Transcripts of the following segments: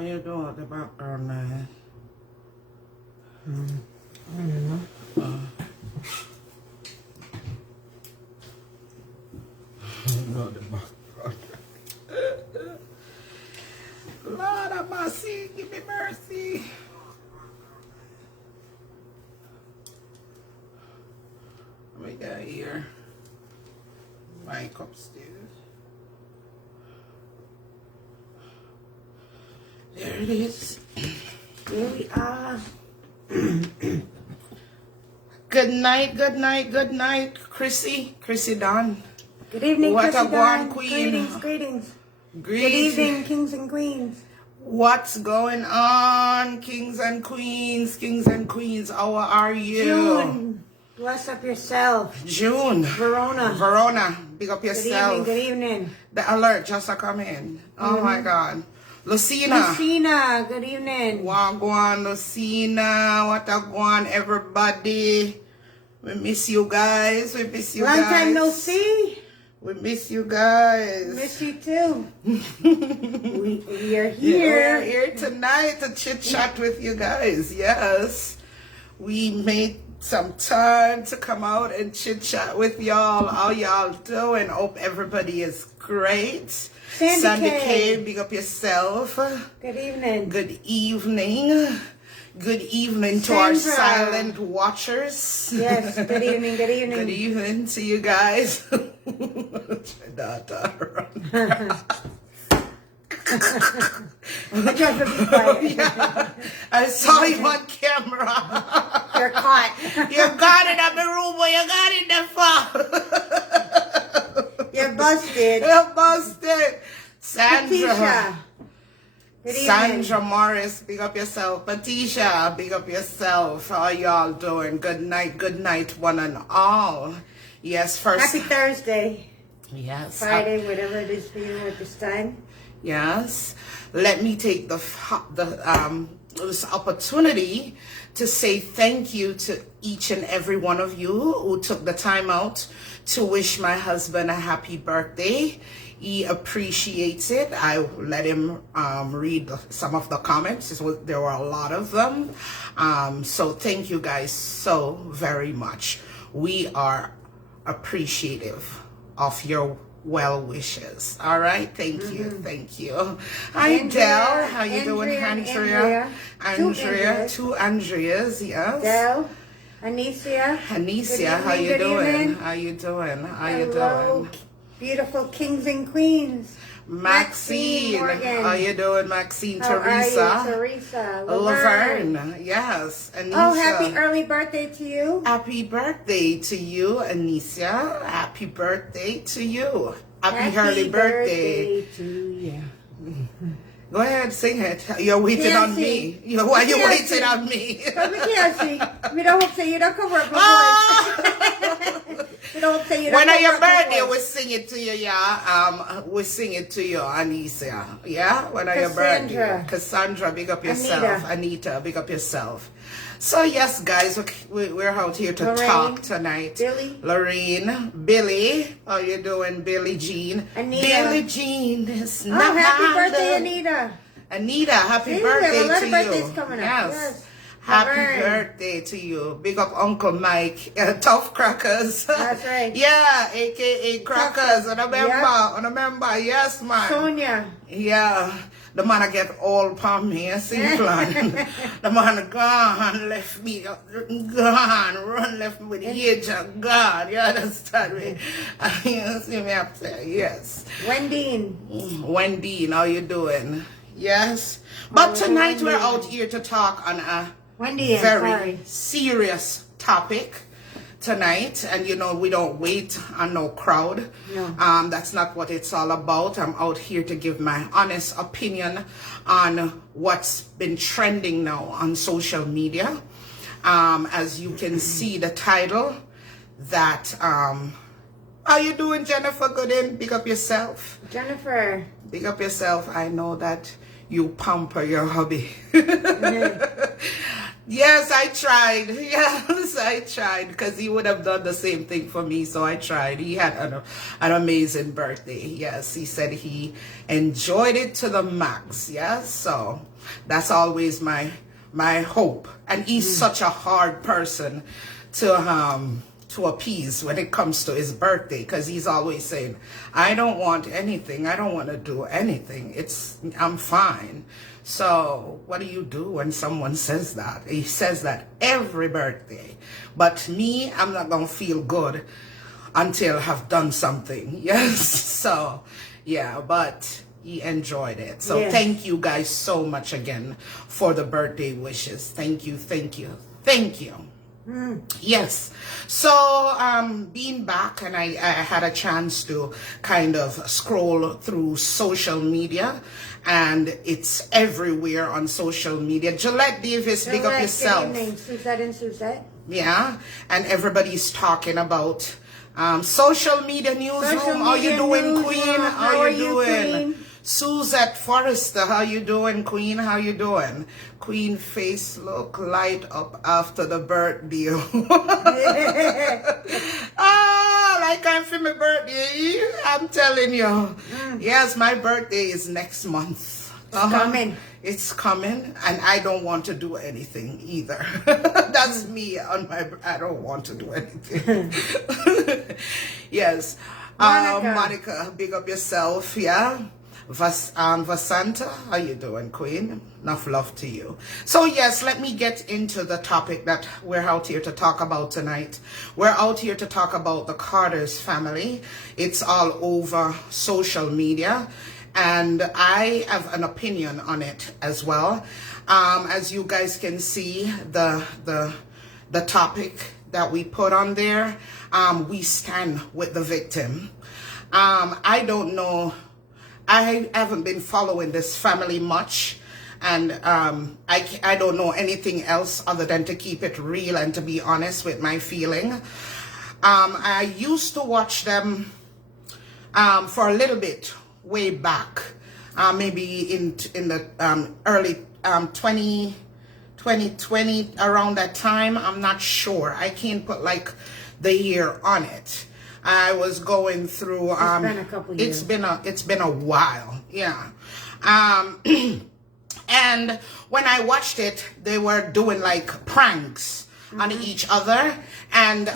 How you doing with the background, man? I don't know. Not the background. Lord have mercy, give me mercy. Let me get here. Mic upstairs. There it is. Here we are. Good night, good night, good night, Chrissy Dawn. Good evening, What Chrissy a Dawn. one queen. Greetings. Good Greetings. evening, kings and queens. What's going on, kings and queens? How are you? June, bless up yourself. June. Verona, Big up yourself. Good evening. The alert just to come in. Oh my God. Lucina, good evening. Wagwan, Lucina, what a guan, everybody. We miss you guys. Long time no see. We miss you guys. Miss you too. we are here. We're here tonight to chit chat with you guys. Yes. We made some time to come out and chit chat with y'all. How y'all doing? Hope everybody is great. Sandy K, big up yourself. Good evening. Good evening. Good evening to our silent watchers. Yes, good evening, good evening. Good evening to you guys. I tried to be quiet. Yeah. I saw you on camera. You're caught. You got it at the room where you got it the You're busted. You're busted. Sandra. Patricia. Good evening. Sandra Morris, big up yourself. Patricia, big up yourself. How y'all doing? Good night, one and all. Yes, first. Happy Thursday. Yes. Friday, whatever it is for you at this time. Yes. Let me take this opportunity to say thank you to each and every one of you who took the time out to wish my husband a happy birthday. He appreciates it. I let him read some of the comments. There were a lot of them. So thank you guys so very much. We are appreciative of your well wishes. All right. Thank you. Hi, Del. How you doing, Andrea? Two Andreas. Yes. Del. Anicia, how you doing? How you doing? Hello, beautiful kings and queens. Maxine, Morgan. how you doing, Maxine? How Teresa. are you? Teresa. Laverne. Yes. Anisha. Oh, happy early birthday to you. Happy birthday to you, Anisha. Happy birthday to you. Happy early birthday to you. Go ahead, sing it. You're waiting on me. Why you waiting on me? But we can't see. We don't hope so you don't cover up my voice. We don't hope so you don't when cover on your up my birthday, voice. we sing it to you, yeah. We sing it to you, Anissa. Yeah? When on your birthday. Cassandra, big up yourself. Anita, big up yourself. So yes, guys, we're out here to talk tonight. Billy. Lorraine. Billy. How you doing, Billy Jean? Anita. Billy Jean is Oh, not happy birthday, Anita. Anita, happy See, birthday we have a lot to of you. birthdays coming up. Yes. Happy Laverne. birthday to you. Big up Uncle Mike. Tough Crackers. That's right. Yeah, a.k.a. Crackers. On a member. Yes, man. Sonia. Yeah. The man I get all palm me, same plan. The man gone, left me, run left me with the age of God. You understand me? You see me up there, yes. Wendy, how you doing? Yes. But tonight we're out here to talk on a very serious topic tonight, and we don't wait on no crowd. No. That's not what it's all about. I'm out here to give my honest opinion on what's been trending now on social media. As you can see the title that how you doing, Jennifer Gooden? Big up yourself. Jennifer. Big up yourself. I know that you pamper your hubby. Yes, I tried. Yes, I tried because he would have done the same thing for me. So I tried. He had an amazing birthday. Yes, he said he enjoyed it to the max. Yes, so that's always my hope. And he's such a hard person to appease when it comes to his birthday, because he's always saying, I don't want anything. I don't want to do anything. I'm fine. So what do you do when someone says that? He says that every birthday. But me, I'm not going to feel good until I've done something. Yes. So, yeah, but he enjoyed it. So Yes. Thank you guys so much again for the birthday wishes. Thank you, thank you, thank you. Yes. So being back, and I had a chance to kind of scroll through social media, and it's everywhere on social media. Gillette Davis, big up yourself. Good evening, Suzette and Suzette. Yeah, and everybody's talking about social media newsroom. Social How you media doing, newsroom. Queen? How are you, doing? Queen? Suzette Forrester, how you doing, Queen? How you doing? Queen face look light up after the birthday. Like I'm for my birthday. I'm telling you. Yes, my birthday is next month. Coming. It's coming, and I don't want to do anything either. That's me on I don't want to do anything. Yes. Monica, big up yourself, yeah. Vasanta, how you doing, Queen? Enough love to you. So yes, let me get into the topic that we're out here to talk about tonight. We're out here to talk about the Carter's family. It's all over social media, and I have an opinion on it as well. As you guys can see, the topic that we put on there, we stand with the victim. I don't know. I haven't been following this family much, and I don't know anything else other than to keep it real and to be honest with my feeling. I used to watch them for a little bit way back, maybe in the early 2020, around that time. I'm not sure. I can't put like the year on it. I was going through. It's been a couple years. It's been a while. Yeah. And when I watched it, they were doing like pranks on each other, and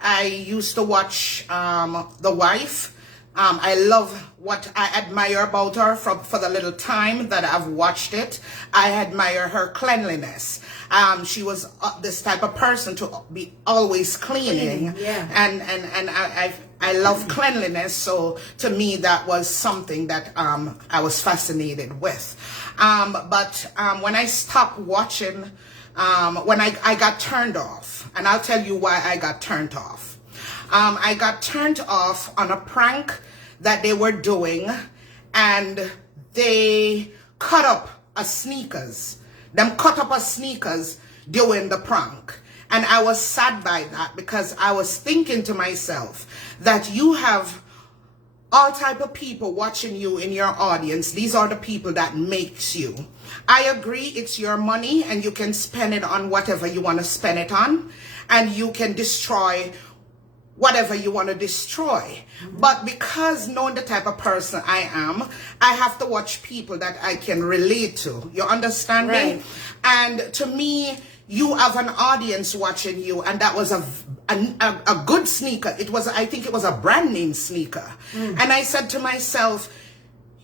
I used to watch the wife. I love what I admire about her for the little time that I've watched it. I admire her cleanliness. She was this type of person to be always cleaning. Yeah. And I love cleanliness. So to me, that was something that I was fascinated with. But when I stopped watching, when I got turned off, and I'll tell you why I got turned off. I got turned off on a prank that they were doing, and they cut up a sneakers. Them cut up a sneakers doing the prank. And I was sad by that, because I was thinking to myself that you have all type of people watching you in your audience. These are the people that makes you. I agree, it's your money, and you can spend it on whatever you want to spend it on, and you can destroy whatever you want to destroy. But because knowing the type of person I am, I have to watch people that I can relate to. You understand me? And to me, you have an audience watching you, and that was a good sneaker. I think it was a brand name sneaker. And I said to myself,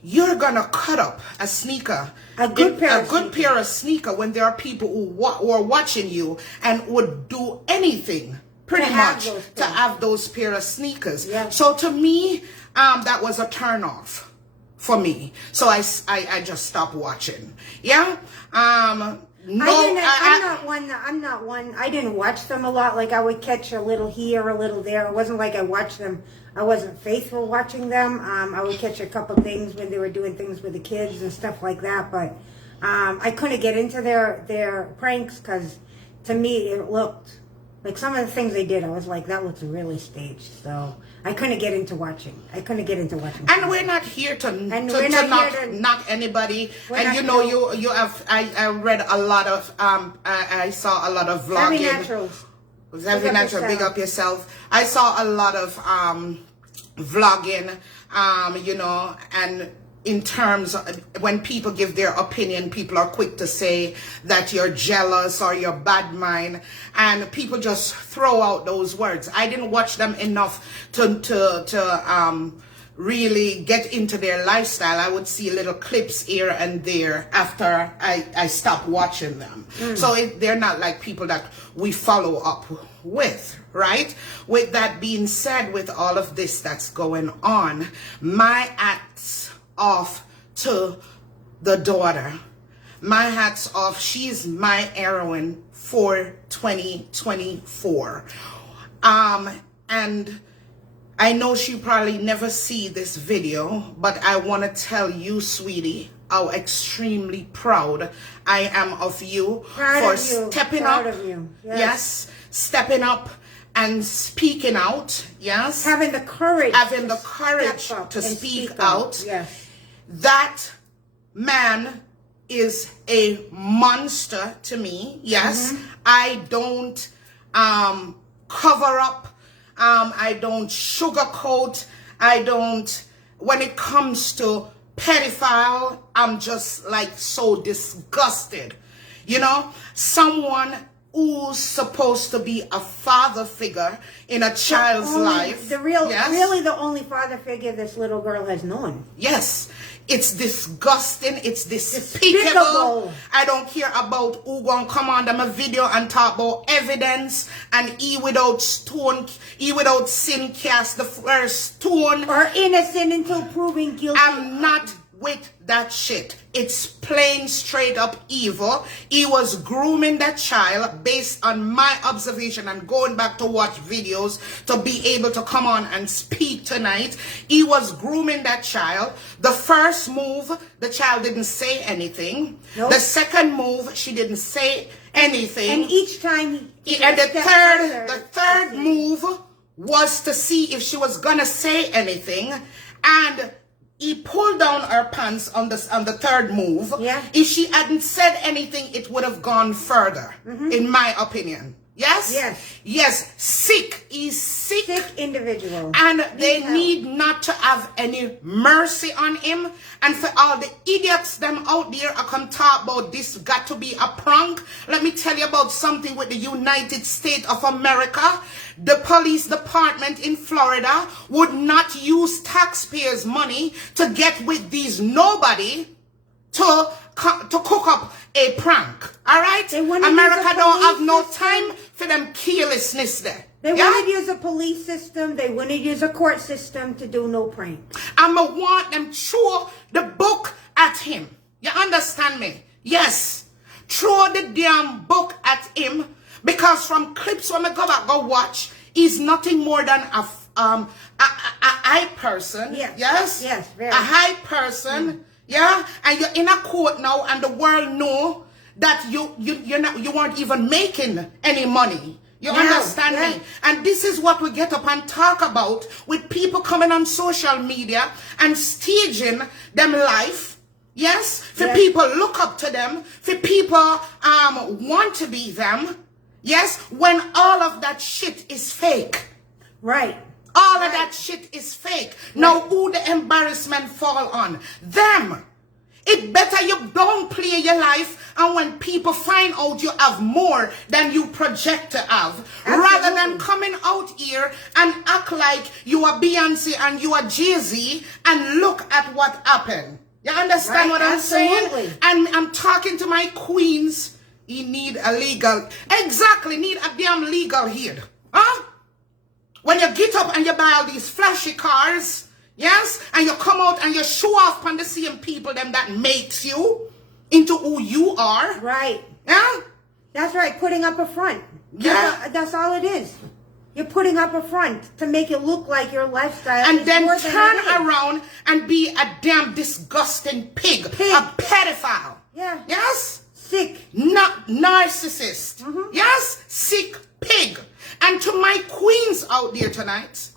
you're gonna cut up a sneaker, a good pair of sneaker, when there are people who are watching you and would do anything pretty much to have those pair of sneakers. Yeah. So to me, that was a turn off for me. So I just stopped watching. Yeah. I'm not one. I didn't watch them a lot. Like I would catch a little here, a little there. It wasn't like I watched them. I wasn't faithful watching them. I would catch a couple things when they were doing things with the kids and stuff like that. But I couldn't get into their pranks, because to me it looked Like some of the things they did, I was like, that looks really staged. So I couldn't get into watching. And we're not here to knock anybody. And you know, you have. I read a lot of. I saw a lot of vlogging. Very natural. Big up yourself. I saw a lot of vlogging. You know, and in terms of when people give their opinion, people are quick to say that you're jealous or you're bad mind, and people just throw out those words. I didn't watch them enough to really get into their lifestyle. I would see little clips here and there after I stopped watching them. So they're not like people that we follow up with, right? With that being said, with all of this that's going on, my hats off to the daughter. My hats off. She's my heroine for 2024. And I know she probably never see this video, but I want to tell you, sweetie, how extremely proud I am of you for stepping up. Yes, stepping up and speaking out. Yes, having the courage to speak out. Yes, that man is a monster to me. Yes, I don't cover up. I don't sugarcoat. I don't. When it comes to pedophile, I'm just like so disgusted. You know, someone who's supposed to be a father figure in a child's life. Really the only father figure this little girl has known. Yes. It's disgusting. It's despicable. I don't care about who gonna come on them a video and talk about evidence and he without sin cast the first stone. Or innocent until proven guilty. I'm not with that shit. It's plain straight up evil. He was grooming that child based on my observation and going back to watch videos to be able to come on and speak tonight. He was grooming that child. The first move, the child didn't say anything. Nope. The second move, she didn't say anything. And each time the third move was to see if she was gonna say anything, and he pulled down her pants on the third move. Yeah. If she hadn't said anything, it would have gone further, in my opinion. Yes? Yes. Yes. Sick. He's sick. Sick individual. And they need not to have any mercy on him. And for all the idiots them out there who come talk about this got to be a prank, let me tell you about something with the United States of America. The police department in Florida would not use taxpayers' money to get with these nobody to cook up a prank. All right? America don't have no time for them carelessness there. They wouldn't use a police system. They wouldn't use a court system to do no prank. I'ma want them throw the book at him. You understand me? Yes. Throw the damn book at him, because from clips when I go back go watch, he's nothing more than a high person. Yes. Yes? Yes, very. A high person. Yeah? And you're in a court now and the world know that you weren't even making any money. You understand me? And this is what we get up and talk about with people coming on social media and staging them life. Yes? For people look up to them. For people want to be them. Yes? When all of that shit is fake. Right. All of that shit is fake. Now who the embarrassment fall on? Them. It better you don't play your life, and when people find out you have more than you project to have, rather than coming out here and act like you are Beyonce and you are Jay-Z and look at what happened. You understand what I'm saying? And I'm talking to my queens. You need a legal, need a damn legal head. Huh? When you get up and you buy all these flashy cars, yes, and you come out and you show off on the same people them that makes you into who you are. Right. Yeah? That's right, putting up a front. Yeah. That's all it is. You're putting up a front to make it look like your lifestyle and is then more turn than around and be a damn disgusting pig. A pedophile. Yeah. Yes? Sick. Not narcissist. Yes? Sick pig. And to my queens out there tonight,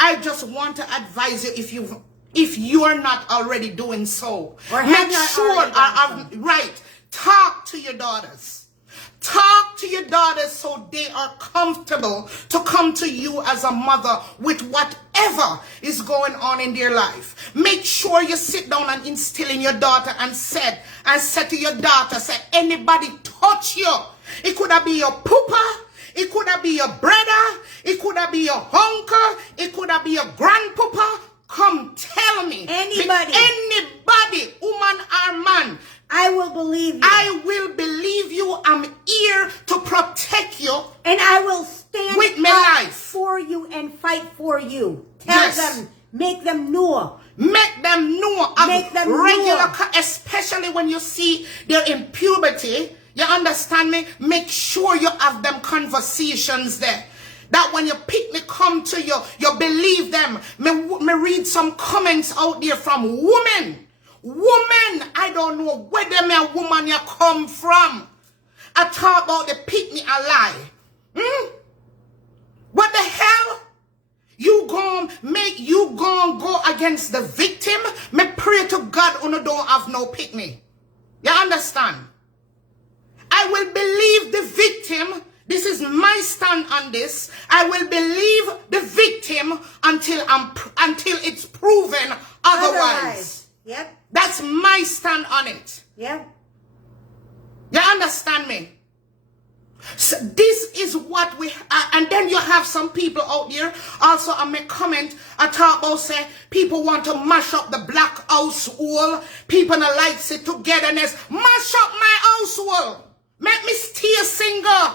I just want to advise you, if you are not already doing so, or make sure, right, talk to your daughters. Talk to your daughters so they are comfortable to come to you as a mother with whatever is going on in their life. Make sure you sit down and instill in your daughter and said to your daughter, say, anybody touch you, it could have been your poopa, it could have been your brother, it could have been your uncle, it could have been your grandpapa. Come tell me. Anybody, woman or man. I will believe you. I will believe you. I'm here to protect you. And I will stand with my life for you and fight for you. Tell them, make them know. Make them know. Make them regular, know. Especially when you see they're in puberty. You understand me? Make sure you have them conversations there. That when your picnic come to you, you believe them. Me read some comments out there from women. Woman, I don't know where them a woman you come from. I talk about the picnic a lie. What the hell? You gon' go against the victim? Me pray to God you don't have no picnic. You understand? I will believe the victim. This is my stand on this. I will believe the victim until it's proven otherwise. Yep. That's my stand on it. Yep. You understand me? So this is what we and then you have some people out there also. I make comment. I talk about say people want to mash up the black household. People that likes it togetherness. Mash up my household. Make me stay single.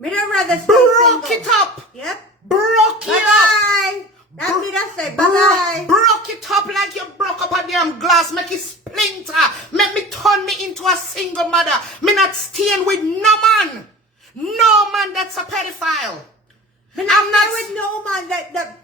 Me don't rather stay broke single. It up. Yep. Broke it up. That's what I say. Bye-bye. Broke it up like you broke up a damn glass. Make it splinter. Make me turn me into a single mother. Me not staying with no man. No man that's a pedophile. I'm not with no man that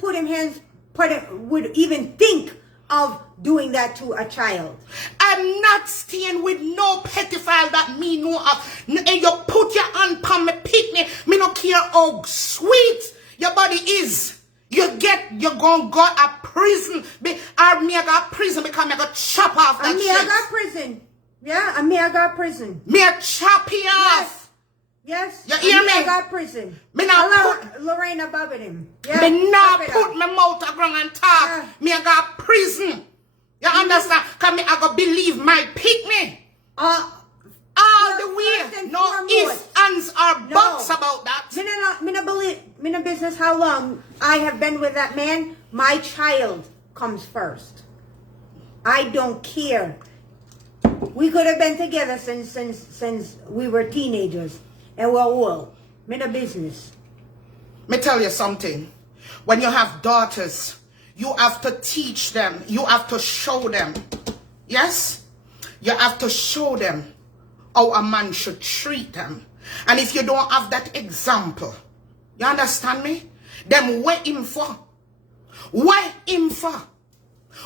would even think of doing that to a child. I'm not staying with no pedophile that me know of. And you put your hand on me picnic. Me no care how sweet your body is. You're gonna go to prison. Me I got prison because I got chop off that shit. I got prison. Yeah, I got prison. Me a chop you off. Yes. You hear me? I got prison. Me not put Lorena Bobbitt him. Yeah. Me not put my mouth around and talk. Yeah. Me I got prison. You understand? Cause me I go believe my picnic. All the way. No ifs, ands, or buts about that. Me not believe. Me no business how long I have been with that man. My child comes first. I don't care. We could have been together since we were teenagers. And we're old. Me no business. Me tell you something. When you have daughters, you have to teach them. You have to show them. Yes? You have to show them how a man should treat them. And if you don't have that example, you understand me? Then what him for? What him for?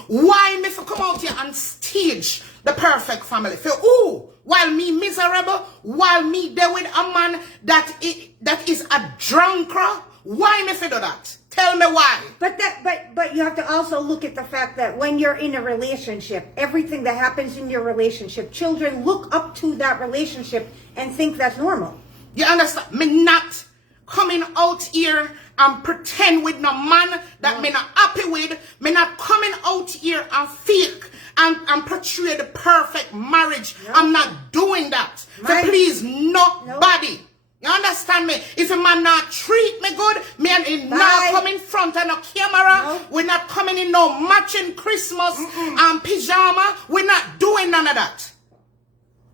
Why me for come out here and stage the perfect family? For who? While me miserable? While me there with a man that is a drunkard? Why me for do that? Tell me why. But you have to also look at the fact that when you're in a relationship, everything that happens in your relationship, children look up to that relationship and think that's normal. You understand? Me not coming out here and pretend with no man that me not happy with. Me not coming out here and fake and portray the perfect marriage. No. I'm not doing that. So please, nobody. No. You understand me? If a man not treat me good, me and not come in front of no camera. No. We're not coming in no matching Christmas and pyjama. We're not doing none of that.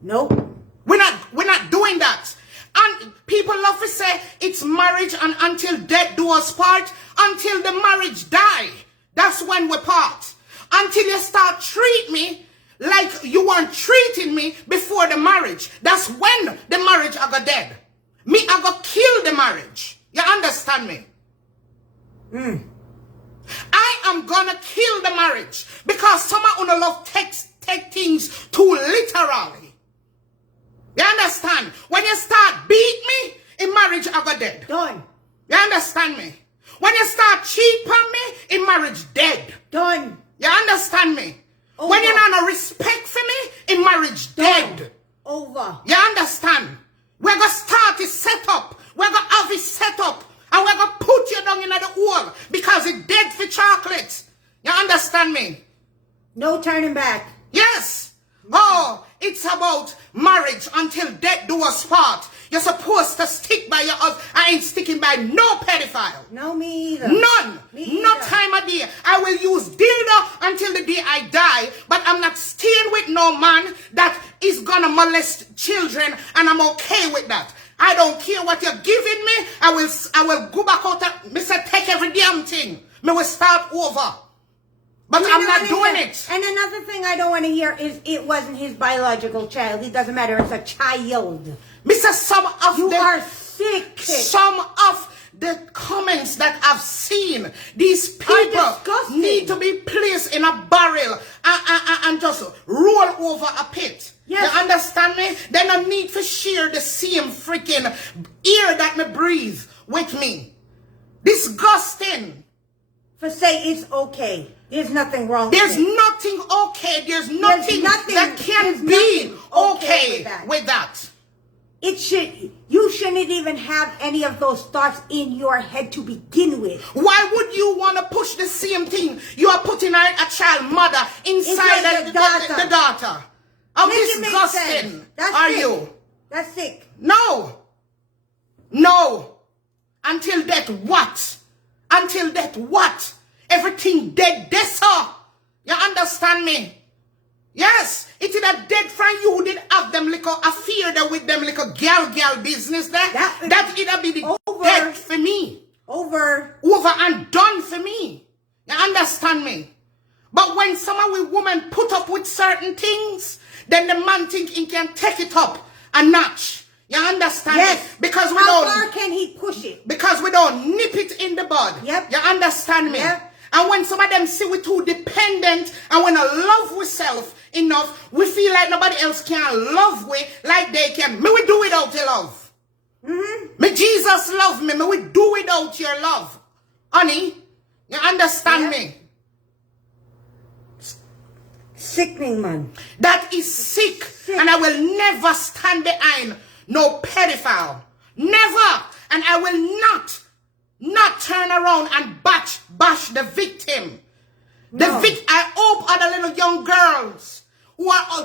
No. We're not doing that. And people love to say it's marriage and until death do us part. Until the marriage die. That's when we part. Until you start treat me like you weren't treating me before the marriage. That's when the marriage I got dead. Me, I go kill the marriage. You understand me? I am gonna kill the marriage because some of you love take things too literally. You understand? When you start beat me, in marriage I go dead. Done. You understand me? When you start cheating on me, in marriage dead. Done. You understand me? Over. When you don't have no respect for me, in marriage dead. Over. You understand? We're going to start it set up. We're going to have it set up. And we're going to put you down in the hole because it's dead for chocolate. You understand me? No turning back. Yes. Oh, it's about marriage until death do us part. You're supposed to stick by your husband. I ain't sticking by no pedophile. No, me either. None. Me No either. time of day. I will use dildo until the day I die. But I'm not staying with no man that is gonna molest children, and I'm okay with that. I don't care what you're giving me. I will go back out and take every damn thing. Me will start over. But I'm not doing it. And another thing I don't want to hear is it wasn't his biological child. It doesn't matter. It's a child. Mr. Some of You are sick. Some of the comments that I've seen, these people disgusting. need to be placed in a barrel and just roll over a pit. Yes. You understand me? Then I need to share the same freaking air that me breathe with me. Disgusting. For say it's okay. There's nothing wrong There's with it. nothing okay. There's nothing that can be okay with that. You shouldn't even have any of those thoughts in your head to begin with. Why would you want to push the same thing you are putting a child mother inside the daughter? How disgusting are you? That's sick. No. No. Until that what? Until that what? Everything dead, sir. You understand me? Yes, it is a dead friend you did have them little affair there with them little gal business there. That it'll be the dead for me. Over and done for me. You understand me? But when some of we women put up with certain things, then the man think he can take it up a notch. You understand yes. me? Because we How don't. far can he push it? Because we don't nip it in the bud. Yep. You understand me? Yep. And when some of them see we too dependent and when I love we self enough, we feel like nobody else can love we like they can. May we do without your love. May Jesus love me. May we do without your love. Honey, you understand me? Sickening, man. That is sick. And I will never stand behind no pedophile. Never. And I will not turn around and bash the victim. No. I hope other little young girls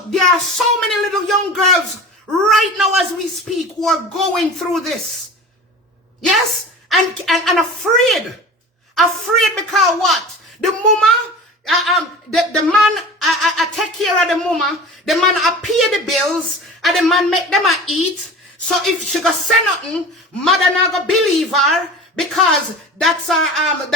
there are so many little young girls right now as we speak who are going through this. Yes? And afraid. Afraid because what? The mama, the man I take care of the mama, the man I pay the bills, and the man make them eat. So if she go say nothing, mother not go believe her because that's our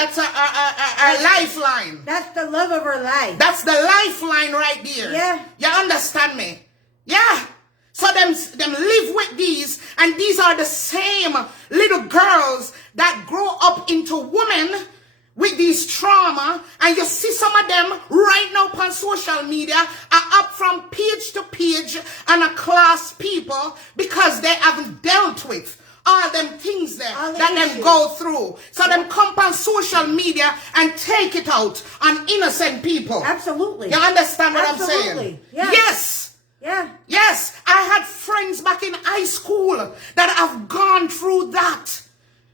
lifeline. That's the love of her life. That's the lifeline right there. Yeah. You understand me? Yeah. So them live with these, and these are the same little girls that grow up into women with these trauma, and you see some of them right now on social media are up from page to page and a class people because they haven't dealt with all them things there that them go through. So them come on social media and take it out on innocent people. Absolutely. You understand what I'm Absolutely. saying? Yes. Yes. Yeah. Yes. I had friends back in high school that have gone through that.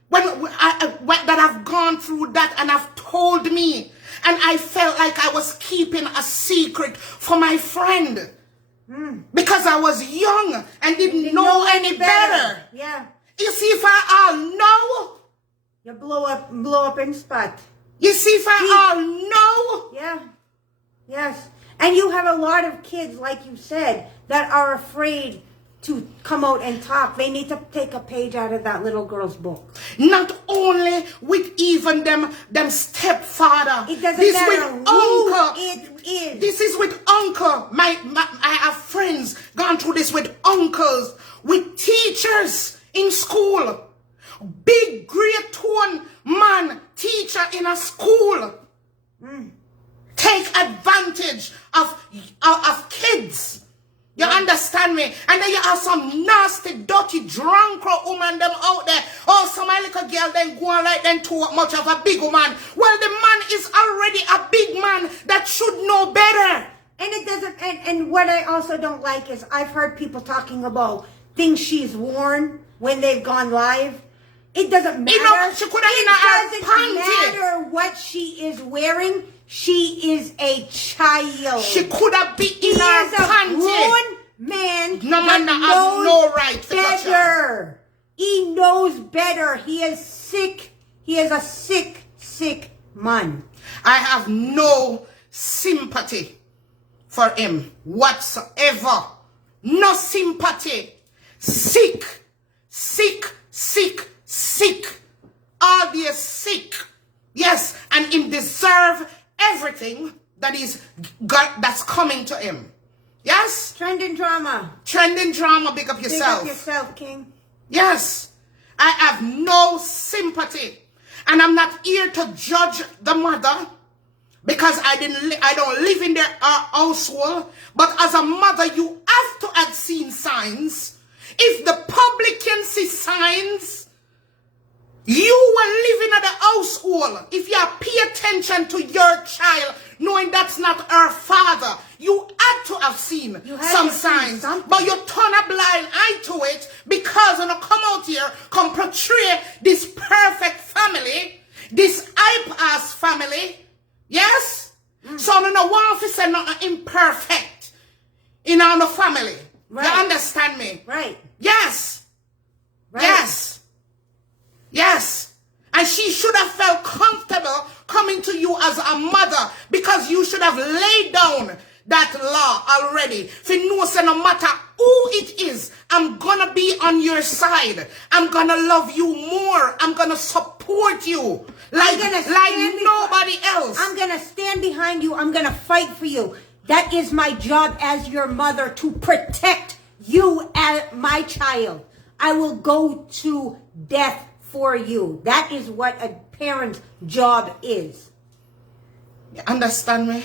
That have gone through that and have told me. And I felt like I was keeping a secret for my friend. Because I was young and didn't know any better. Yeah. You see, if I all know. You blow up in spot. You see, if I all know. Yeah. Yes. And you have a lot of kids, like you said, that are afraid to come out and talk. They need to take a page out of that little girl's book. Not only with even them stepfather. It doesn't this matter with who uncle. it is. This is with uncle. I have friends gone through this with uncles, with teachers in school. Big great tone man, teacher in a school. Take advantage of kids. You understand me? And then you have some nasty, dirty, drunk woman them out there. Oh, some little girl then go on like them too much of a big woman. Well, the man is already a big man that should know better. And it doesn't, and what I also don't like is I've heard people talking about things she's worn when they've gone live. It doesn't matter. You know, she could have it doesn't matter what she is wearing. She is a child. She could have been in her panty. He is a grown man. No man has no right to touch her. Better. He knows better. He is sick. He is a sick, sick man. I have no sympathy for him whatsoever. No sympathy. Sick, sick, sick, sick. All they sick. Yes, and him deserve everything that is God that's coming to him. Yes? Trending drama. Trending drama, big up yourself. Big up yourself, King. Yes. I have no sympathy. And I'm not here to judge the mother because I don't live in their household. But as a mother, you have to have seen signs. If the public can see signs, you were living at the household. If you pay attention to your child, knowing that's not her father, you had to have seen some signs. But you turn a blind eye to it because you come out here, come portray this perfect family, this hype-ass family. Yes? So you know one officer not imperfect in our family. Right. You understand me? Right. Yes. Right. Yes. Yes. And she should have felt comfortable coming to you as a mother because you should have laid down that law already. If you know, so no matter who it is, I'm going to be on your side. I'm going to love you more. I'm going to support you like nobody else. I'm going to stand behind you. I'm going to fight for you. That is my job as your mother, to protect you as my child. I will go to death for you. That is what a parent's job is. You understand me?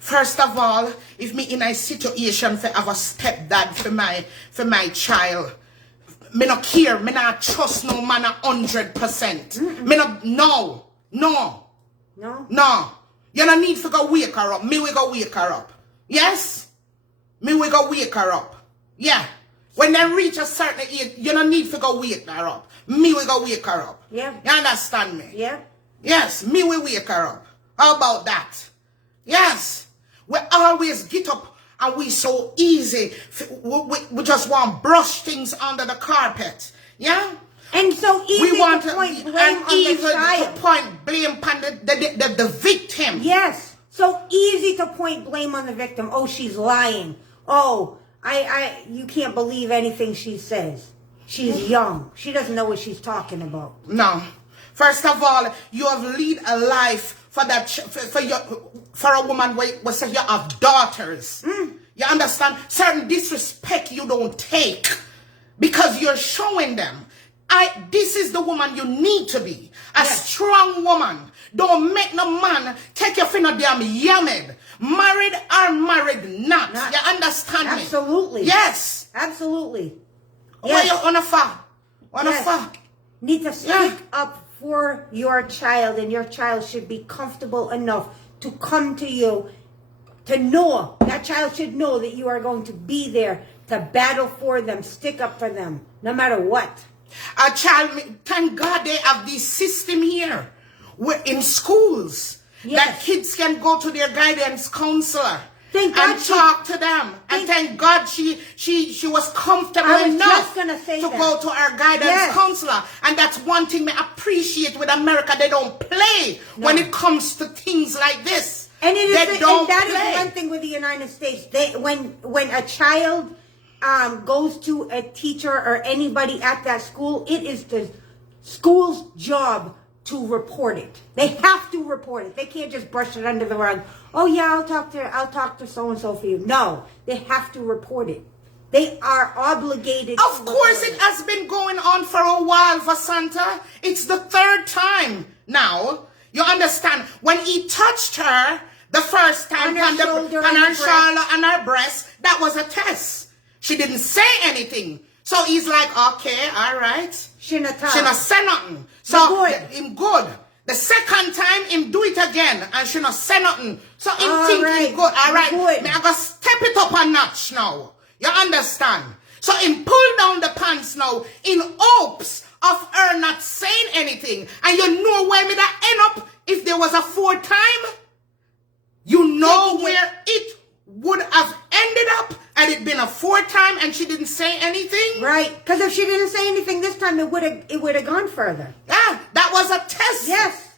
First of all, if me in a situation for have a stepdad for my child, me not care, me not trust no man 100%. Me not, no. You don't need to go wake her up. Me we go wake her up. Yes? Me we go wake her up. Yeah. When they reach a certain age, you don't need to go wake her up. Me will go wake her up. Yeah. You understand me? Yeah. Yes, me will wake her up. How about that? Yes. We always get up and we so easy. We just want to brush things under the carpet. Yeah? And so easy we want to point blame and on even the child. to point blame on the victim. Yes. So easy to point blame on the victim. Oh, she's lying. Oh, you can't believe anything she says. She's young. She doesn't know what she's talking about. No. First of all, you have lead a life for that for a woman where say you have daughters. You understand? Certain disrespect you don't take because you're showing them. This is the woman you need to be. A strong woman. Don't make no man take your finger damn yammed. Married or married not. You understand me? Absolutely. Yes. Absolutely. Yes. What you on a fa? Need to speak up for your child, and your child should be comfortable enough to come to you, to know, that child should know that you are going to be there to battle for them, stick up for them, no matter what. A child, thank God they have this system here. We're in schools that kids can go to their guidance counselor and talk to them. And thank God she was comfortable enough to go to her guidance counselor. And that's one thing I appreciate with America. They don't play when it comes to things like this. And that is one thing with the United States. When a child goes to a teacher or anybody at that school, it is the school's job to report it. They have to report it. They can't just brush it under the rug. Oh yeah, I'll talk to so and so for you. No, they have to report it. They are obligated. Of course, it has been going on for a while for Santa. It's the third time now. You understand? When he touched her, The first time On her shoulder on and her her shoulder and her breast, that was a test. She didn't say anything. So he's like, okay, all right. She not say nothing. So him good. The second time him do it again and she not say nothing. So him think him good. All right. Me I go step it up a notch now. You understand? So him pull down the pants now in hopes of her not saying anything. And you know where me that end up if there was a fourth time? You know where it would have ended up had it been a fourth time and she didn't say anything? Right. Because if she didn't say anything this time, it would have gone further. Yeah, that was a test. Yes.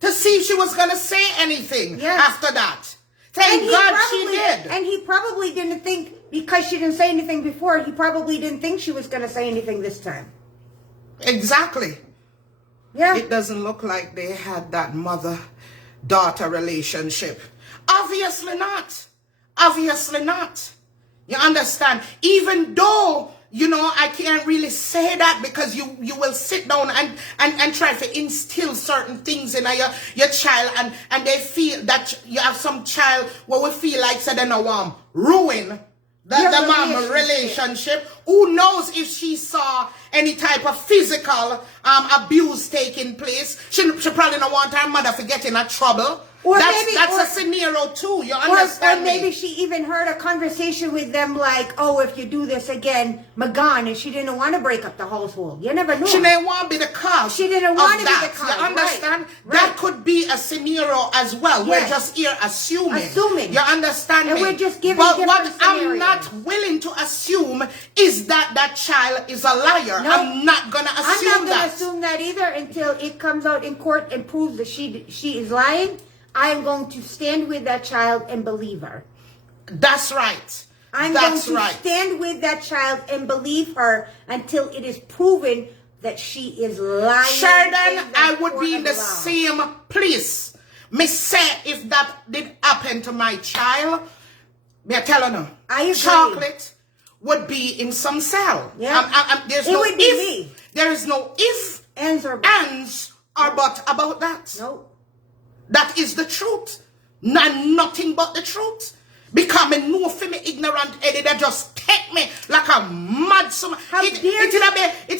To see if she was going to say anything after that. Thank God she did. And he probably didn't think, because she didn't say anything before, he probably didn't think she was going to say anything this time. Exactly. Yeah. It doesn't look like they had that mother-daughter relationship. Obviously not. Obviously not. You understand? Even though, you know, I can't really say that because you will sit down and try to instill certain things in your child and they feel that you have some child where we feel like so they don't want ruin the mom relationship. Who knows if she saw any type of physical abuse taking place. She probably don't want her mother to get in trouble. Or that's a scenario too, you understand or maybe she even heard a conversation with them like, oh, if you do this again, Magan, and she didn't want to break up the household. You never know. She didn't want to be the cause. She didn't want to be the cause. You understand? Right. That could be a scenario as well. Yes. We're just here assuming. You understand and me? We're just giving but different what scenarios. I'm not willing to assume is that child is a liar. No, I'm not going to assume that. I'm not going to assume that either until it comes out in court and proves that she is lying. I am going to stand with that child and believe her. That's right. I'm going to stand with that child and believe her until it is proven that she is lying. Sheridan, I would be in the same place. Me say if that did happen to my child, me tell her no. Chocolate would be in some cell. Yeah. There's no if. There is no if, ands, or but about that. Nope. That is the truth. Nothing but the truth. Because me know for me ignorant Eddie, they just take me like a mad summer. It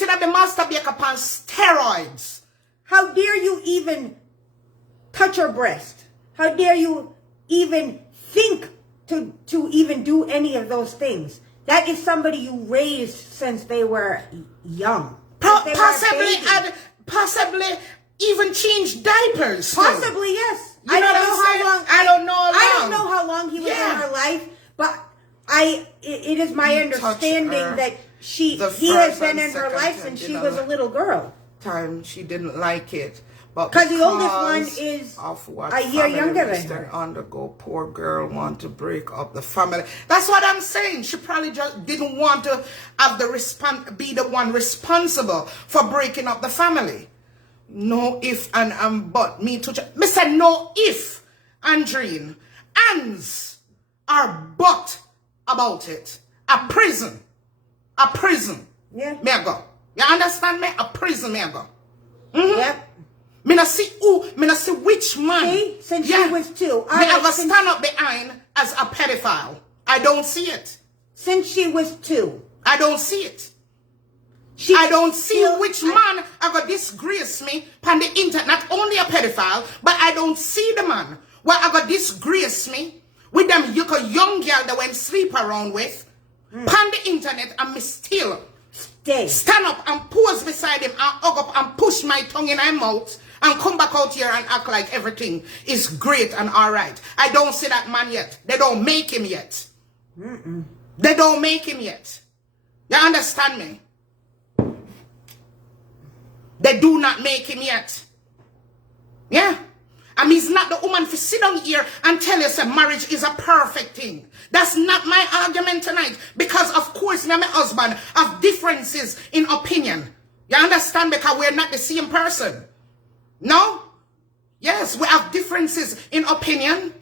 would be master bake upon steroids. How dare you even touch her breast? How dare you even think to even do any of those things? That is somebody you raised since they were young. Possibly even change diapers. Possibly, yes. I don't know how long. I don't know how long he was in her life, but it is my understanding that he has been in her life since she was a little girl. She didn't like it. Because the oldest one is a year younger than her. Undergo, poor girl want to break up the family. That's what I'm saying. She probably just didn't want to have be the one responsible for breaking up the family. No if and but. Me said no if, Andreen. Ands are but about it. A prison. Yeah. Me I go. You understand me? A prison me I go. Yep. Me not see which man. See? Since she was 2. Me have a stand up behind as a pedophile. I don't see it. Since she was 2. I don't see it. I don't see which man I got disgrace me on the internet. Not only a pedophile, but I don't see the man where I got disgrace me with them young girl that went sleep around with on the internet, and me still stand up and pose beside him and hug up and push my tongue in my mouth and come back out here and act like everything is great and all right. I don't see that man yet. They don't make him yet. They don't make him yet. You understand me? They do not make him yet. Yeah. And he's not the woman for sit down here and tell you that marriage is a perfect thing. That's not my argument tonight. Because of course, me and my husband have differences in opinion. You understand? Because we're not the same person. No? Yes, we have differences in opinion.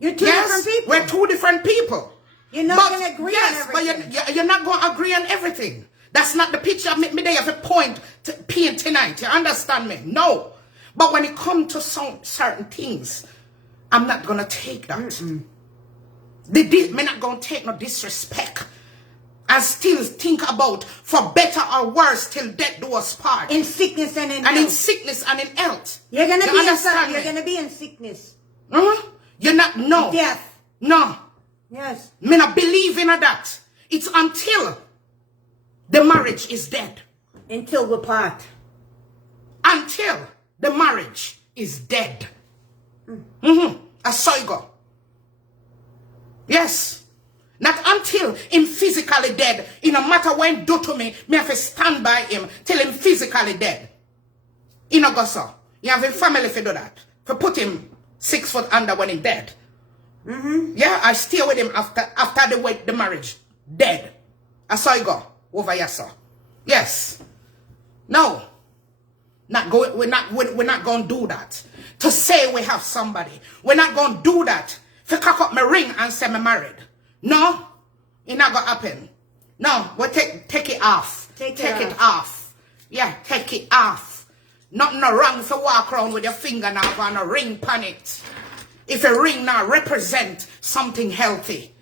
You're two different people. We're two different people. You're not going to agree on everything. Yes, but you're not going to agree on everything. That's not the picture me they have a point to paint tonight. You understand me? No. But when it comes to some certain things, I'm not gonna take that. Me not gonna take no disrespect. And still think about for better or worse till death do us part. In sickness and in health. And in sickness and in health. You're gonna be understand you're gonna be in sickness. You're not no. Death. No. Yes. Me not believe in that. It's until the marriage is dead. Until we part. Until the marriage is dead. I saw you go. Yes. Not until him physically dead. It no matter when do to me have to stand by him till him physically dead. You know go so. You have a family to do that. To put him 6 foot under when he's dead. Yeah, I stay with him after the marriage. Dead. I saw you go. Over here, sir. Yes. No. We're not going to do that. To say we have somebody. We're not going to do that. If you cock up my ring and say me married. No. It's not going to happen. No. We'll take it off. Take it off. Yeah, take it off. Nothing wrong if you walk around with your finger now and a ring on it. If a ring now represent something healthy.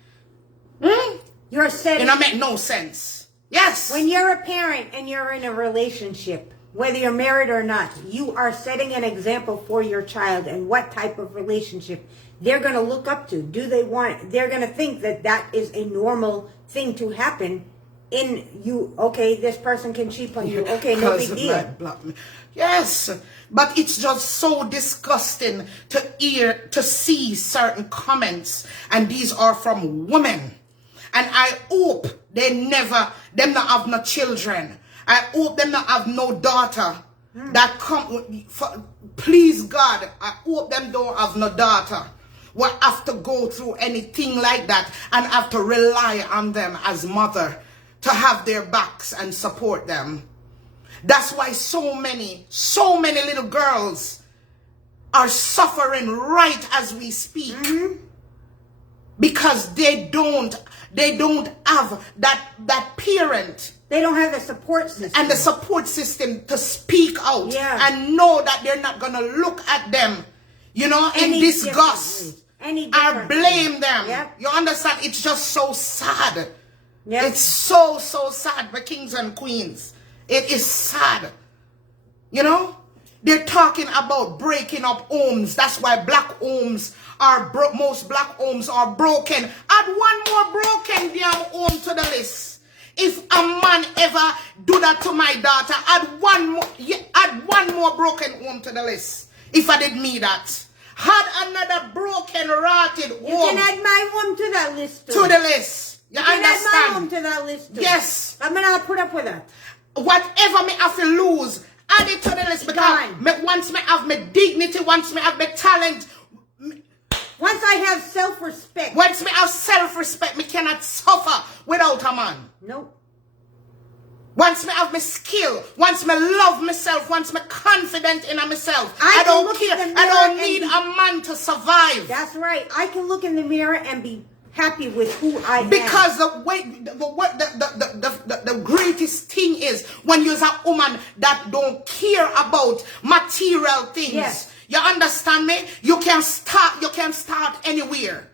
You're setting... It don't make no sense. Yes. When you're a parent and you're in a relationship, whether you're married or not, you are setting an example for your child and what type of relationship they're going to look up to. They're going to think that that is a normal thing to happen in you. Okay, this person can cheat on you. Okay, no big deal. Yes, but it's just so disgusting to see certain comments, and these are from women. And I hope them not have no children. I hope them not have no daughter that come. Please God, I hope them don't have no daughter. Will have to go through anything like that and have to rely on them as mother to have their backs and support them. That's why so many little girls are suffering right as we speak. Because they don't have that parent. They don't have the support system. And the support system to speak out. Yeah. And know that they're not going to look at them, in disgust. Or blame them. Yep. You understand? It's just so sad. Yep. It's so sad for kings and queens. It is sad. They're talking about breaking up homes. That's why black homes are most black homes are broken. Add one more broken damn home to the list. If a man ever do that to my daughter, add one more broken home to the list. If I did me that. Had another broken, rotted home. You can add my home to that list too. To the list. You can understand? add my home to that list too. Yes. I'm gonna put up with that. Whatever me have to lose, add it to the list. Because once me have my dignity, once me have my talent. Once I have self-respect. Once me have self-respect, me cannot suffer without a man. Nope. Once me have my skill, once me love myself, once me confident in myself, I don't care. I don't need a man to survive. That's right. I can look in the mirror and be happy with who I am. Because the greatest thing is when you're a woman that don't care about material things. Yes. You understand me? You can start anywhere.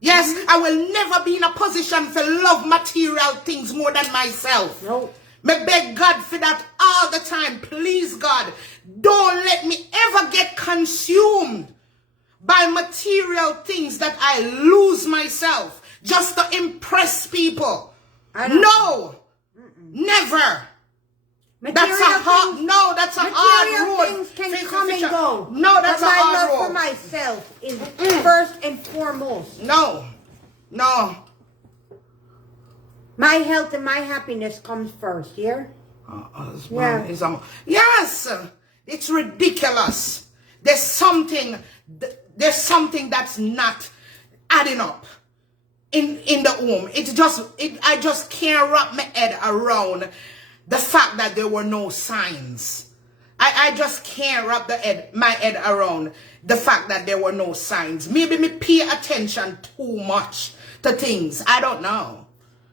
Yes, I will never be in a position to love material things more than myself. Nope. Me beg God for that all the time. Please, God, don't let me ever get consumed by material things that I lose myself just to impress people. No, never. That's a hard road. Things can come and go. No, that's a hard road. My love for myself is first and foremost. No. My health and my happiness comes first, here. Yes, it's ridiculous. There's something that's not adding up in the home. I just can't wrap my head around the fact that there were no signs. I just can't wrap my head around the fact that there were no signs. Maybe me pay attention too much to things. I don't know.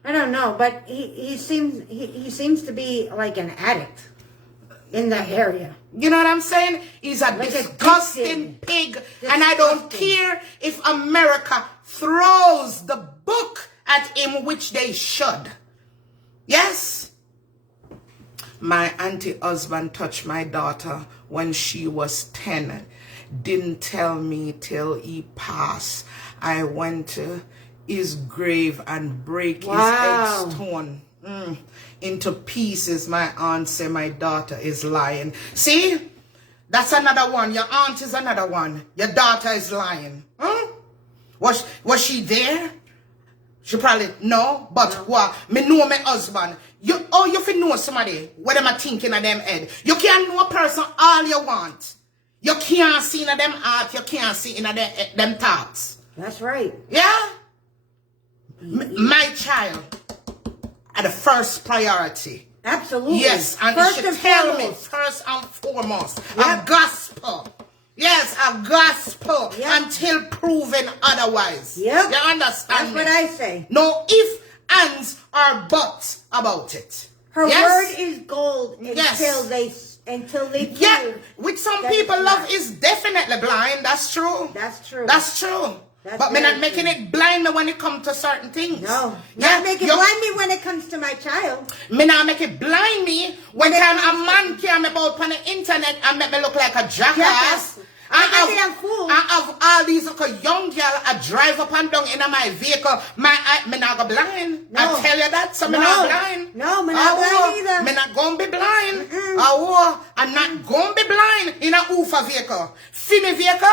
I don't know, but he seems to be like an addict. in the area. You know what I'm saying? He's a Like disgusting pig. And I don't care if America throws the book at him, which they should. Yes? My auntie husband touched my daughter when she was 10. Didn't tell me till he passed. I went to his grave and break his headstone into pieces. My aunt said my daughter is lying. See? That's another one. Your aunt is another one. Your daughter is lying. Was she there? She probably no, but what? Me know my husband. You fi know somebody what am I thinking of them head. You can't know a person all you want. You can't see in them heart, you can't see in them thoughts. That's right. Yeah? My child are the first priority. Absolutely. Yes, and first you should and tell foremost. me first and foremost. Yep. A gospel. Yes, a gospel Yep. until proven otherwise. Yep. You understand That's me? what I say. No if, ands, or buts about it. Her Yes? word is gold Yes. until they prove. Yeah, which some that people it's love not. is definitely blind. That's true. That's true. That's true. That's but me very not making true. it blind me when it comes to certain things. No. Yeah, Not make it blind me when it comes to my child. Me not make it blind me when it time comes a man came about on the internet and make me look like a jackass. Jackass. I think I'm fool. I have all these little young girl I drive up and down in my vehicle. Me not go blind. No. I tell you that, so me No. not blind. No, me not blind either. Me not gonna be blind. I'm not gonna be blind in a Ufa vehicle. Fimi vehicle.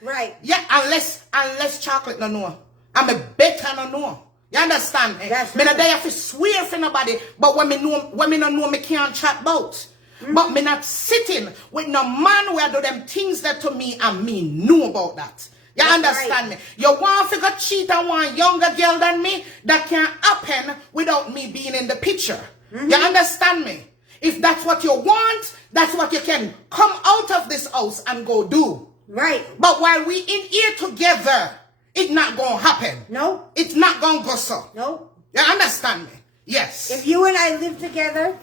Right. Yeah, unless chocolate no know. I'm a better no know. You understand me? That's Me not right. there to swear for nobody, but when me no know me can't chat about. But me not sitting with no man where do them things that to me and me know about that. You That's understand right. me? You want to go cheat on one younger girl than me? That can't happen without me being in the picture. You understand me? If that's what you want, that's what you can come out of this house and go do. Right. But while we in here together, it's not gonna happen. No. It's not gonna go so. No. You understand me? Yes. If you and I live together,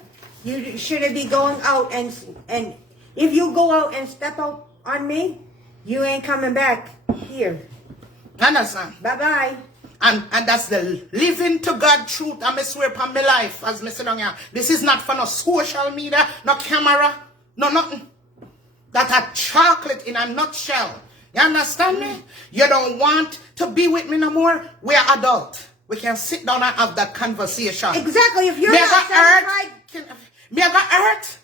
you shouldn't be going out and if you go out and step out on me, you ain't coming back here. You understand? Bye-bye. And that's the living to God truth. I swear upon my life as me sit down here. This is not for no social media, no camera, no nothing. That a chocolate in a nutshell. You understand me? You don't want to be with me no more? We are adult. We can sit down and have that conversation. Exactly. If you're Me not got satisfied, hurt. Me got hurt.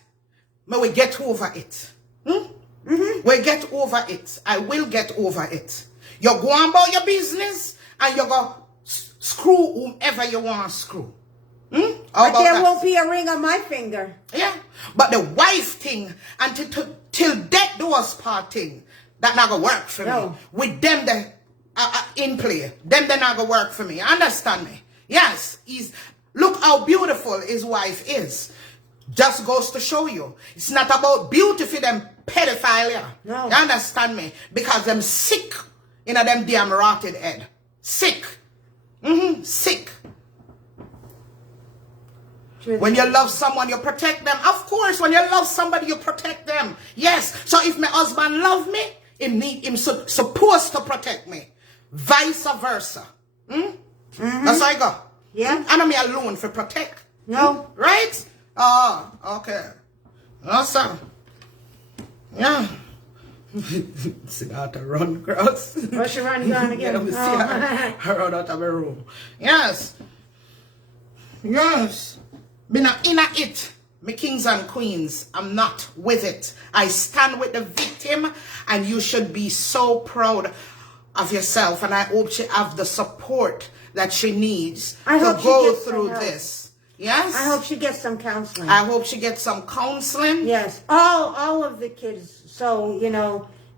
But we get over it. We get over it. I will get over it. You go on about your business and you go screw whomever you want to screw. How but about there that? won't be a ring on my finger. Yeah. But the wife thing and till death do us part thing, that not gonna work for me. No. With them that in play, them they not gonna work for me. Understand me? Yes. Look how beautiful his wife is. Just goes to show you. It's not about beauty for them pedophilia. No. You understand me? Because them sick in a them damn rotted head. Sick. Sick. When you love someone, you protect them. Of course, when you love somebody, you protect them. Yes. So if my husband love me, him supposed to protect me. Vice versa. That's how I go. Yeah. I'm not alone for protect. No. Right? Oh, okay. Awesome. Yeah. See that run cross. Oh, she run again. Yeah, we see her run out of her room. Yes. Yes. Me not in it. Me kings and queens. I'm not with it. I stand with the victim and you should be so proud of yourself. And I hope she have the support that she needs to go through this. Yes? I hope she gets some counseling. I hope she gets some counseling. Yes. All of the kids. So,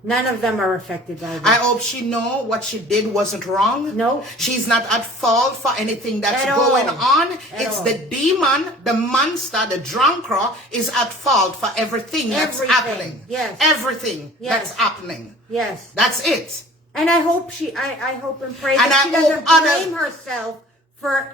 none of them are affected by this. I hope she know what she did wasn't wrong. No. She's not at fault for anything that's At going all. on. It's the demon, the monster, the drunkard is at fault for everything that's happening. Yes. Everything Yes. that's happening. Yes. That's it. And I hope I hope and pray And that she I hope doesn't blame herself for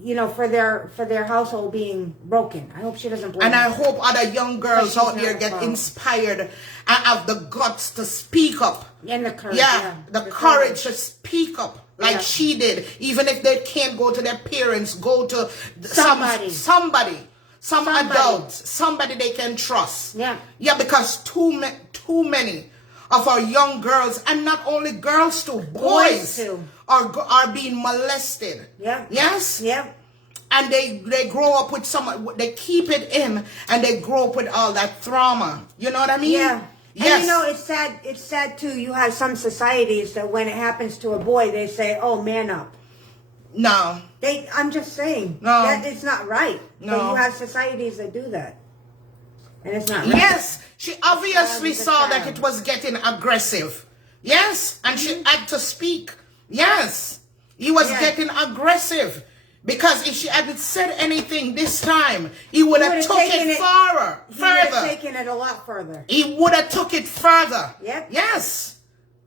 you know, for their household being broken. I hope she doesn't blame And I her. hope other young girls she's out there not get involved. inspired and have the guts to speak up. And the courage. Yeah, the courage to speak up like Yeah. she did. Even if they can't go to their parents, go to Somebody. some adults, somebody they can trust. Yeah. Yeah, because too many of our young girls, and not only girls too, boys too. are being molested. Yeah. Yes? Yeah. And they grow up with they keep it in, and they grow up with all that trauma. You know what I mean? Yeah. Yes. And you know, it's sad too. You have some societies that when it happens to a boy, they say, "Oh, man up." No. I'm just saying. No. That it's not right. No. But you have societies that do that. And it's not right. Yes, she obviously It's a saw that child. it was getting aggressive. Yes, and she had to speak. Yes, he was Yeah. getting aggressive. Because if she hadn't said anything this time, he would have took it further. He would have taken it a lot further. He would have took it further. Yep. Yes.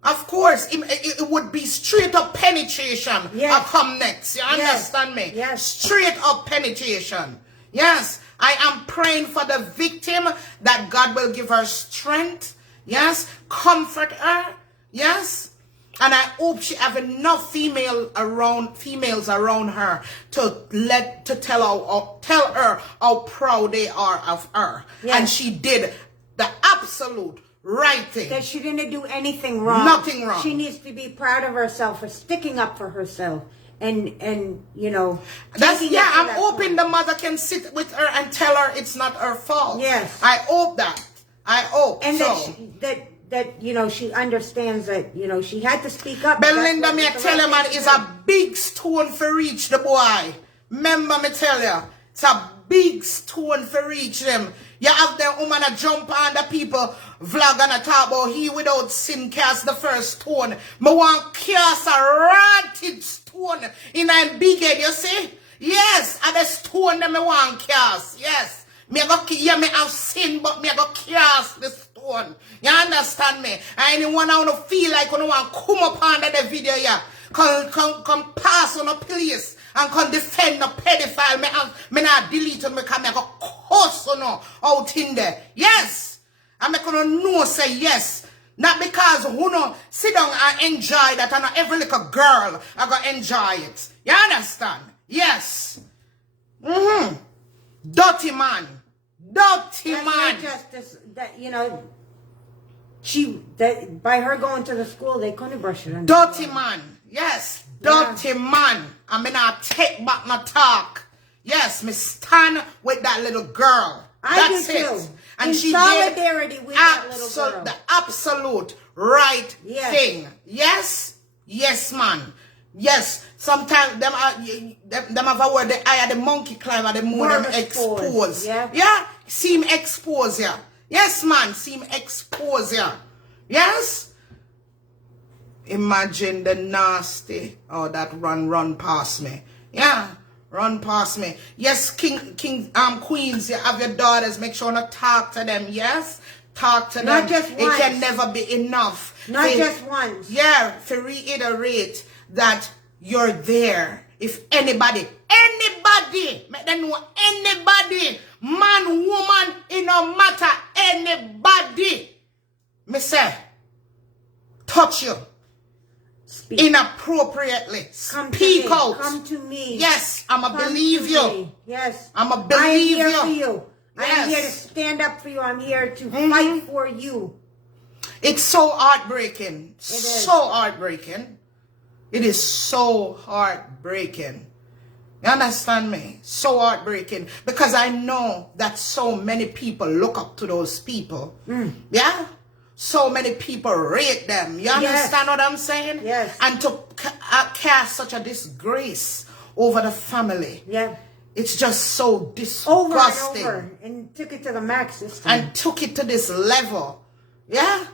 Of course. It would be straight up penetration. Yes. Come next. You understand me? Yes. Straight up penetration. Yes. I am praying for the victim that God will give her strength. Yes. Comfort her. Yes. And I hope she have enough females around her to tell her how proud they are of her. Yes. And she did the absolute right thing. That she didn't do anything wrong. Nothing wrong. She needs to be proud of herself for sticking up for herself and you know. I'm hoping the mother can sit with her and tell her it's not her fault. Yes. I hope that. I hope And so. that you know, she understands that, you know, she had to speak up. Belinda, me tell you, man, it's a big stone for reach the boy. Remember me tell you, it's a big stone for reach them. You have the woman that jump on the people vlog and a talk about he without sin cast the first stone. Me want cast a rotted stone in a big head, you see? Yes, and the stone that me want cast. Yes. Me have sin, but me go cast the stone. You understand me? And anyone I want to feel like when I want to come up under the video, yeah, come pass on a place and come defend the pedophile. Me not delete it because me go cuss on out in there. Yes. And me gonna know say yes. Not because who know sit down and enjoy that, and not every little girl I go enjoy it. You understand? Yes. Dirty man. Dirty That's man. not justice that, you know, by her going to the school, they couldn't brush it under. Dirty man. Yes. Dirty man. I mean, I take back my talk. Yes, me stand with that little girl. That's do too. it. And In she solidarity did with that little girl. the absolute right Yes. thing. Yes? Yes, man. Yes. Sometimes them have a word, the eye of the monkey climb and the more them expose. Yeah. Yeah? Seem expose, yeah. Yes, man. Seem expose, yeah. Yes? Imagine the nasty. Oh, that run past me. Yeah. Run past me. Yes, queens, you have your daughters. Make sure not talk to them. Yes? Talk to them. Not just It once. can never be enough. Not just once. Yeah, to reiterate that you're there. If anybody, make them know anybody, man, woman, it no matter, anybody, me say, touch you Speak. inappropriately. Come to Speak me. out. Come to me. Yes, I'ma Come believe to you. me. Yes. I'ma believe I am here you. for you. I am here to Yes. stand up for you. I'm here to fight for you. It's so heartbreaking. is. So heartbreaking. It is so heartbreaking. You understand me? So heartbreaking. Because I know that so many people look up to those people. Yeah? So many people rate them. You understand what I'm saying? Yes. And to cast such a disgrace over the family. Yeah. It's just so Over disgusting. and over. And took it to the max this time. And took it to this level. Yeah?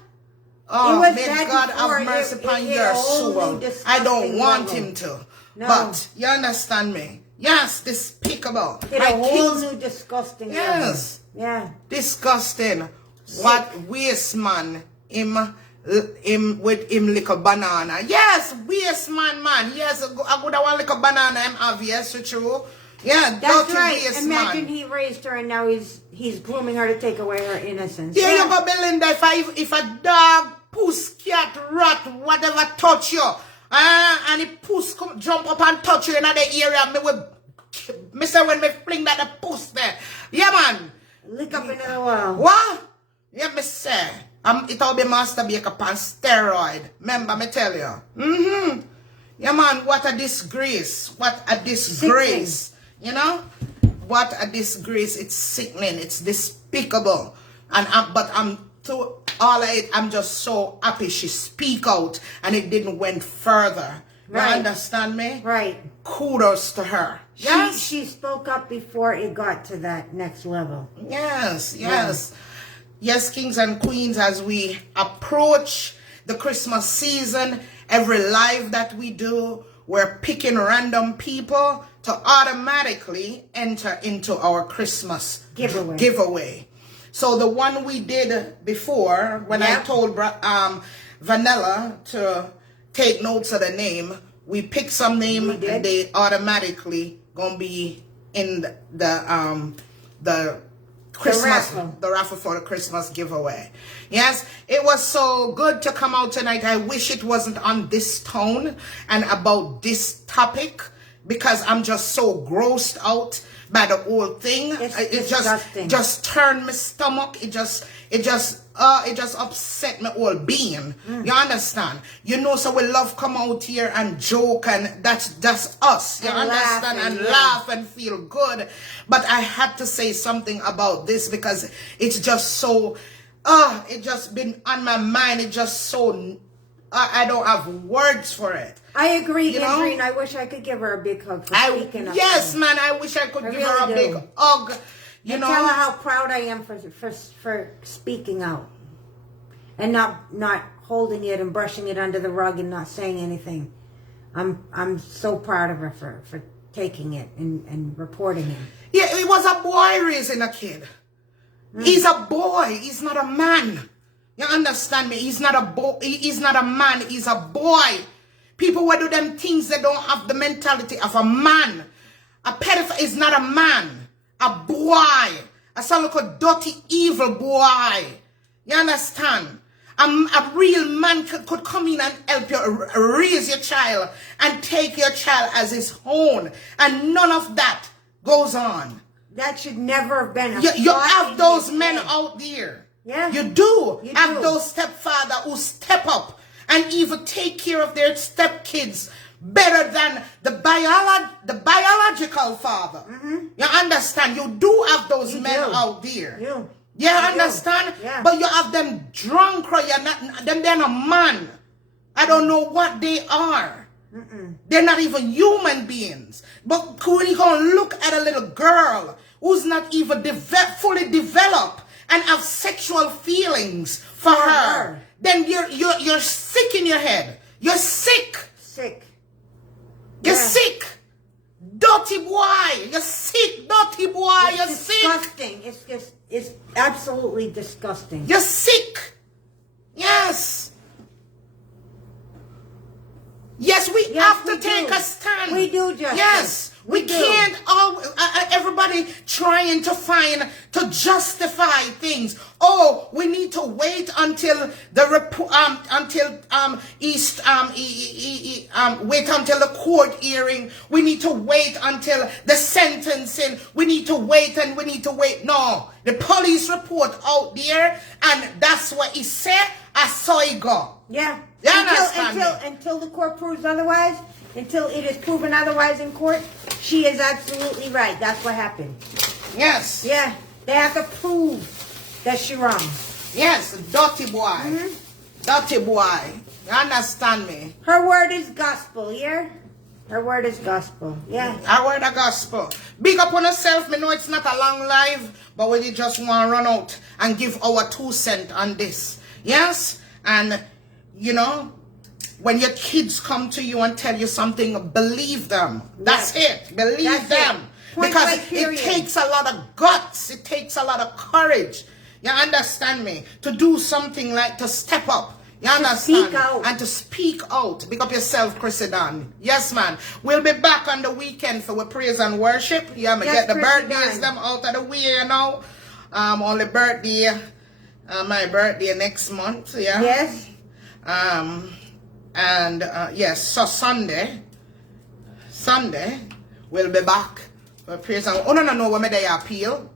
Oh, It was may bad God before. have mercy It upon hit your a whole soul. new I don't disgusting want level. him to. No. But you understand me? Yes, despicable. Hit My a whole kids, new disgusting yes, level. Yeah. disgusting. What waste man him him with him lick a banana. Yes, waste man. Yes, I would have one lick a banana him have, yes, true. Yeah, That's right. Waste Imagine man. he raised her and now he's grooming her to take away her innocence. There you go, Belinda. If a dog, puss, cat, rat, whatever touch you, and the puss come jump up and touch you in the area, me say when me fling that the puss there. Yeah, man. Lick up into the wall. What? Yeah, me say. It'll be Master Baker on steroid. Remember, me tell you. Yeah, man, what a disgrace. What a disgrace. Sickening. You know? What a disgrace. It's sickening. It's despicable. But I'm to all of it, I'm just so happy she speak out and it didn't went further. Right. You understand me? Right. Kudos to her. Yes? She spoke up before it got to that next level. Yes. Yes, kings and queens, as we approach the Christmas season, every live that we do, we're picking random people to automatically enter into our Christmas giveaway. So the one we did before, when I told Vanilla to take notes of the name, we picked some name and they automatically gonna be in the Christmas, the raffle for the Christmas giveaway. Yes, it was so good to come out tonight. I wish it wasn't on this tone and about this topic, because I'm just so grossed out by the whole thing. It just turned my stomach. It just upset my whole being. You understand? You know, so we love come out here and joke, and that's just us. You understand? And laugh and feel good. But I had to say something about this because it's just so, it just been on my mind. It just so, I don't have words for it. I agree, Andreen. I wish I could give her a big hug for speaking up. Yes, man. I wish I could give her a big hug. You know, tell her how proud I am for speaking out and not holding it and brushing it under the rug and not saying anything. I'm so proud of her for taking it and reporting it. Yeah, it was a boy raising a kid. He's a boy. He's not a man. You understand me? He's not a boy. He's not a man. He's a boy. People who do them things, they don't have the mentality of a man. A pedophile is not a man. A boy. A some little dirty, evil boy. You understand? A real man could come in and help you raise your child and take your child as his own. And none of that goes on. That should never have been you have those men out there. Yeah. You do have those stepfather who step up and even take care of their stepkids better than the biological father. You understand? You do have those men out there. You understand? Yeah. But you have them drunk, they're not man. I don't know what they are. They're not even human beings. But when you go and look at a little girl who's not even fully developed and have sexual feelings for her, then you're sick in your head. You're sick. You're sick. Dirty boy. You're sick, dirty boy. You're disgusting. It's absolutely disgusting. You're sick. Yes. Yes, we have to take a stand. We do, Justice. Yes. We can't all everybody trying to justify things. Oh, we need to wait until the wait until the court hearing. We need to wait until the sentencing. We need to wait and we need to wait. No, the police report out there, and that's what he said. I saw it go. Yeah. Until the court proves otherwise. Until it is proven otherwise in court, she is absolutely right. That's what happened. Yes. Yeah. They have to prove that she's wrong. Yes, dirty boy. Dirty boy. You understand me? Her word is gospel, yeah? Her word is gospel, yeah. Her word is gospel. Big up on yourself. Me know it's not a long live, but we just want to run out and give our 2 cents on this. Yes? And, you know, when your kids come to you and tell you something, believe them. That's it. Believe them. Because it takes a lot of guts. It takes a lot of courage. You understand me? To do something like to step up. You understand? speak out. And to speak out. Pick up yourself, Chrissy Don. Yes, man. We'll be back on the weekend for praise and worship. Yeah, me Yes, get the Chrissy birthdays Don. them out of the way, you know. Only birthday, my birthday next month, yeah. Yes. Yes, so Sunday, we'll be back for praise and oh no, where me they appeal.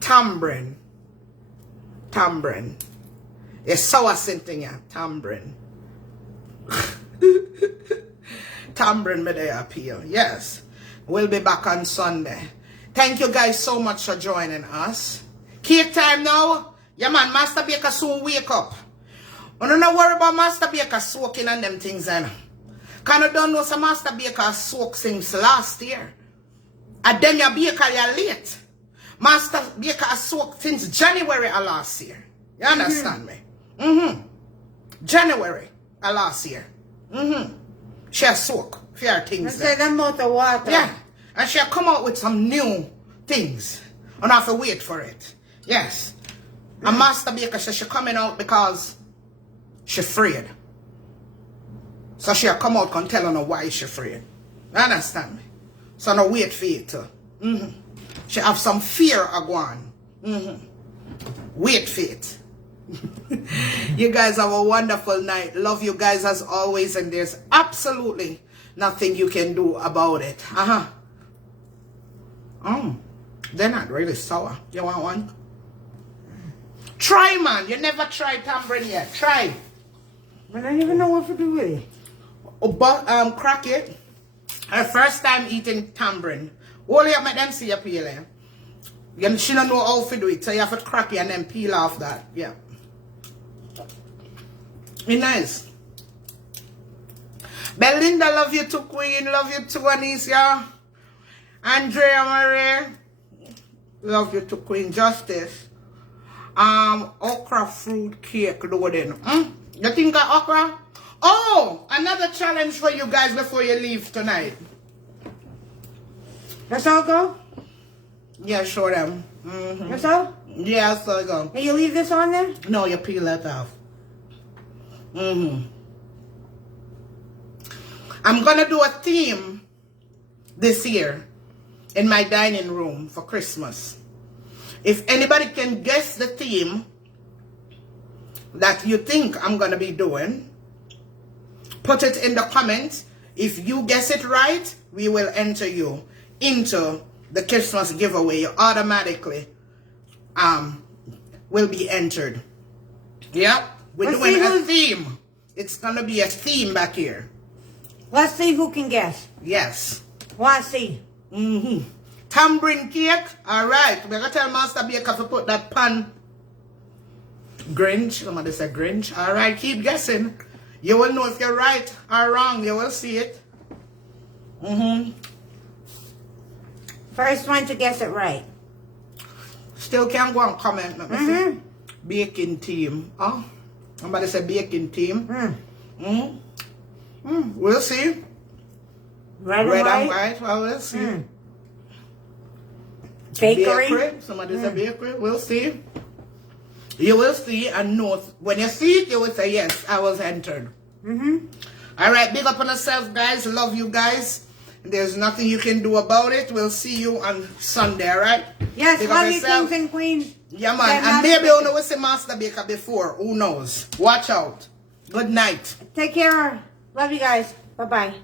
Tambrin. It's sour scenting, yeah. Tambrin. Tambrin me they appeal. Yes. We'll be back on Sunday. Thank you guys so much for joining us. Cake time now. Yeah man, Master Baker soon wake up. I don't worry about Master Baker soaking and them things then. Cause I don't know some Master Baker soak since last year. And then your baker you're late. Master Baker soaked since January of last year. You understand me? January of last year. She has soak for her things. Say them out the water. Yeah. And she'll come out with some new things. And I have to wait for it. Yes. And Master Baker says she's coming out because she's afraid. So she'll come out and tell her why she's afraid. You understand me? So no wait for it too. She have some fear of going. Wait for it. You guys have a wonderful night. Love you guys as always, and there's absolutely nothing you can do about it. They're not really sour. You want one? Try, man. You never tried tambourine yet. Try. But I don't even know what to do with it. But crack it. Her first time eating tambourine. Only up make them see you peel it. She don't know how to do it, so you have to crack it and then peel off that. Yeah. It's nice. Belinda, love you too, Queen. Love you too, Anisha. Andrea Marie. Love you too, Queen Justice. Okra fruit cake loading. You think of okra? Oh, another challenge for you guys before you leave tonight. That's all go? Yeah, show them. That's all? Yeah, that's all go. And you leave this on there? No, you peel that off. I'm gonna do a theme this year in my dining room for Christmas. If anybody can guess the theme that you think I'm gonna be doing, put it in the comments. If you guess it right, we will enter you into the Christmas giveaway. You automatically will be entered. Yep. We're doing a theme. It's gonna be a theme back here. Let's see who can guess. Yes. Want to see? Tambourine cake. Alright. We're gonna tell Master Baker to put that pan. Grinch. Somebody said Grinch. Alright, keep guessing. You will know if you're right or wrong. You will see it. First one to guess it right. Still can't go and comment. Baking team. Oh, somebody said baking team. We'll see. Red and white. Well, we'll see. Bakery. Somebody said bakery. We'll see. You will see and know. When you see it, you will say, yes, I was entered. All right, big up on yourself, guys. Love you guys. There's nothing you can do about it. We'll see you on Sunday, all right? Yes, big love you, kings and queens. Yeah, man. And maybe you know we see Master Baker before. Who knows? Watch out. Good night. Take care. Love you guys. Bye-bye.